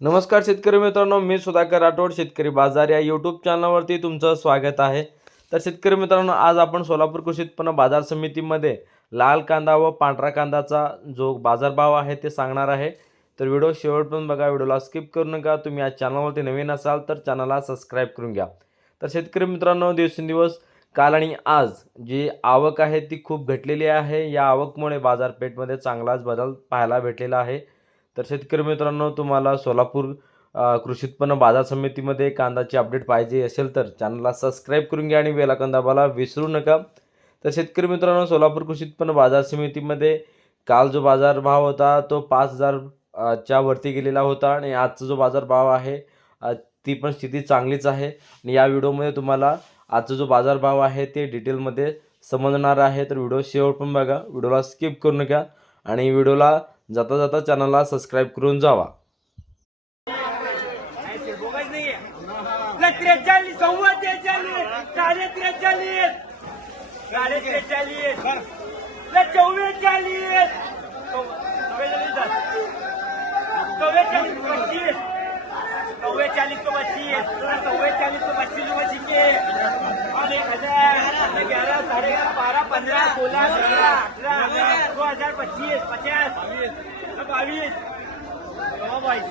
नमस्कार शेतकरी मित्रांनो मी सुधाकर राठोड शेतकरी बाजार या यूट्यूब चॅनलवरती तुमचं स्वागत आहे. तर शेतकरी मित्रांनो आज आपण सोलापूर कृषी उत्पन्न बाजार समितीमध्ये लाल कांदा व पांढरा कांदाचा जो बाजारभाव आहे ते सांगणार आहे. तर व्हिडिओ शेवटपर्यंत बघा व्हिडिओला स्किप करू नका. तुम्ही या चॅनलवरती नवीन असाल तर चॅनलला सबस्क्राईब करून घ्या. तर शेतकरी मित्रांनो दिवसेंदिवस काल आणि आज जी आवक आहे ती खूप घटलेली आहे. या आवकमुळे बाजारपेठमध्ये चांगलाच बदल पाहायला भेटलेला आहे. तर शेतकरी मित्रांनो तुम्हाला सोलापूर कृषी उत्पन्न बाजार समितीमध्ये कांदाची अपडेट पाहिजे असेल तर चॅनलला सबस्क्राईब करून घ्या आणि बेलाकन दाबाला विसरू नका. तर शेतकरी मित्रांनो सोलापूर कृषी उत्पन्न बाजार समितीमध्ये काल जो बाजार भाव होता तो पाच हजार च्या वरती गेलेला होता आणि आजचा जो बाजार भाव आहे ती पण स्थिती चांगलीच आहे. आणि या व्हिडिओमध्ये तुम्हाला आजचा जो बाजारभाव आहे ते डिटेलमध्ये समजणार आहे तर व्हिडिओ शेवट पण बघा. व्हिडिओला स्किप करू नका आणि व्हिडिओला जाता जाता चॅनलला सबस्क्राईब करून जावा. त्रेचाळीस सव्वा त्रेचाळीस साडे त्रेचाळीस साडे त्रेचाळीस चव्वेचाळीस तो पच्चीस चव्वेचाळीस तो पच्चीस रुपये शिके और एक हजार ग्यारह साढ़े ग्यारह बारह पंद्रह सोलह सत्रह अठारह दो हजार पच्चीस पचास बाईस सव्वा बाईस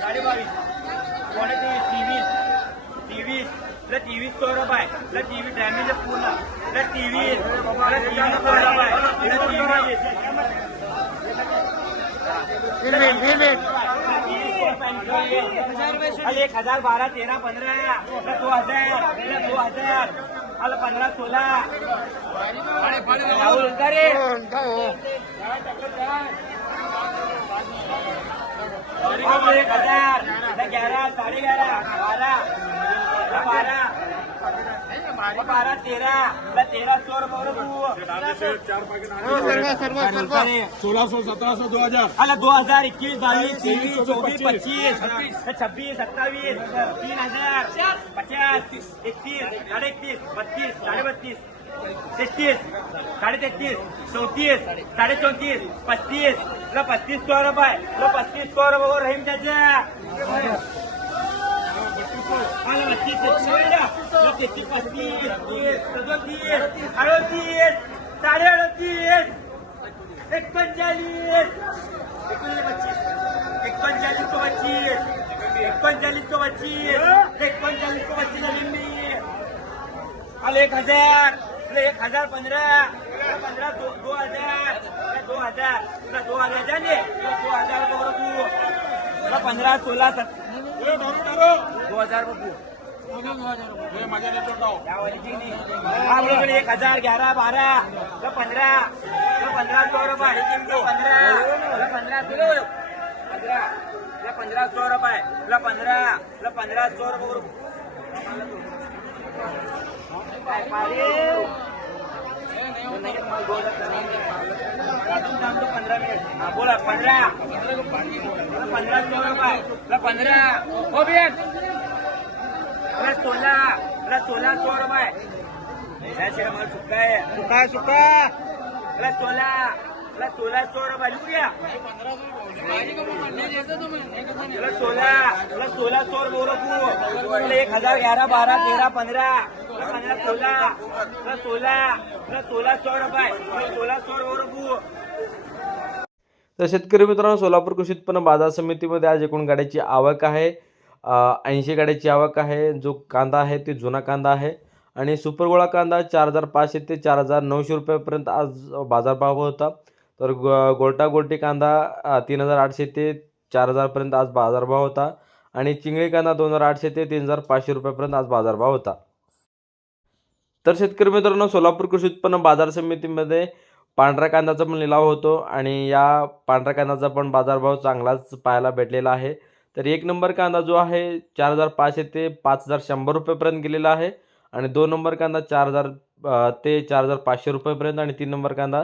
साडे बावीस कोणे तेवीस तेवीस तेवीस प्लस तेवीस सौ रुपये प्लस तेवीस डॅमेज आहे पूर्ण प्लस तेवीस प्लस तेवीस सौ रुपये प्लस तेवीस. एक हजार बारह तेरह पंद्रह प्लस दो हजार प्लस दो हजार अल पंद्रह सोलह राहुल उनका रे एक हजार ग्यारह साढ़े ग्यारह बारह बारह बारह तेरह सौ सोळा दो हजार अरे दो हजार इक्कीस बाईस तेईस चौबीस पच्चीस छब्बीस सत्तावीस तीन हजार पचास इकतीस साढ़े इकतीस बत्तीस साढ़े बत्तीस तेतीस साढ़े तेतीस चौतीस साढ़े चौतीस पस्तीस लो पस्तीस सौ रुपये लो पस्तीस सौ रुपये वो रहीम चाचा बत्तीस अडतीस लो तेतीस साडे अडतीस एकोणचाळीस पच्चीस एकोणचाळीस सौ पच्चीस एकोणचाळीस सौ पच्चीस एकोणचाळीस सौ पच्चीस लिंबी आले एक हजार एक हजार पंधरा पंधरा दो दो हजार दो हजार तुला दो हजार जाने दो हजार बघू तुला पंधरा सोळा सत दो हजार बघू माझ्या नेटवर्क हा बरोबर एक हजार ग्यारह बारह अरे पंधरा अरे पंधरा सौ रुपये अरे पंधरा अरे पंधरा किलो पंधरा अरे पंधरा सौ रुपये अरे पंधरा अरे पंधरा सौ रुपये पंधरा मिनिट हा बोला पंधरा पंधरा सौ रुपये पंधरा हो बियन प्लस सोळा सौ मला सुका आहे. सुका सुका. प्लस सोळा प्लस सोळा सौ सोळा प्लस सोळा सौ रुपये एक हजार ग्यारह बारह तेरह प्लस सोळा प्लस सोळा सौ प्लस सोळा सौ रुपये तर शेतकरी मित्रांनो सोलापूर कृषी उत्पन्न बाजार समितीमध्ये आज एकूण गाड्याची आवक आहे. ऐंशी गाड्याची आवक आहे. जो कांदा आहे ते जुना कांदा आहे. आणि सुपर गोळा कांदा चार हजार पाचशे ते चार हजार नऊशे रुपयापर्यंत आज बाजारभाव होता. तर गो गोल्टा गोल्टी कांदा तीन हजार आठशे ते चार हजारपर्यंत आज बाजारभाव होता. आणि चिंगळी कांदा दोन हजार आठशे ते तीन हजार पाचशे रुपयापर्यंत आज बाजारभाव होता. तर शेतकरी मित्रांनो सोलापूर कृषी उत्पन्न बाजार समितीमध्ये पांढऱ्या कांद्याचा पण लिलाव होतो. आणि या पांढऱ्या कांद्याचा पण बाजारभाव चांगलाच पाहायला भेटलेला आहे. तर एक नंबर कांदा जो आहे चार हजार पाचशे ते पाच हजार शंभर रुपयेपर्यंत गेलेला आहे. आणि दोन नंबर कांदा चार हजार ते चार हजार पाचशे रुपयेपर्यंत आणि तीन नंबर कांदा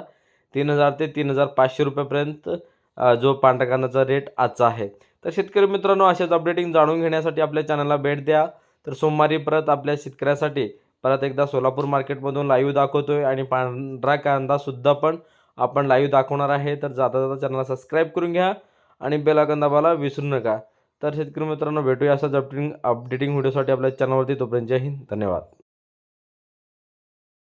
तीन हजार ते तीन हजार पाचशे रुपयेपर्यंत जो पांढऱ्या कांद्याचा रेट आजचा आहे. तर शेतकरी मित्रांनो अशाच अपडेटिंग जाणून घेण्यासाठी आपल्या चॅनलला भेट द्या. तर सोमवारी परत आपल्या शेतकऱ्यासाठी परत एकदा सोलापूर मार्केटमधून लाईव्ह आहे आणि पांढरा कांदासुद्धा पण आपण लाईव्ह दाखवणार आहे. तर जाता जाता चॅनलला सबस्क्राईब करून घ्या आणि बेल दाबायला विसरू नका. तर शेतकरी मित्रांनो भेटूया असंच अपडेटिंग अपडेटिंग व्हिडिओसाठी आपल्या चॅनलवरती तोपर्यंत जय हिंद. धन्यवाद.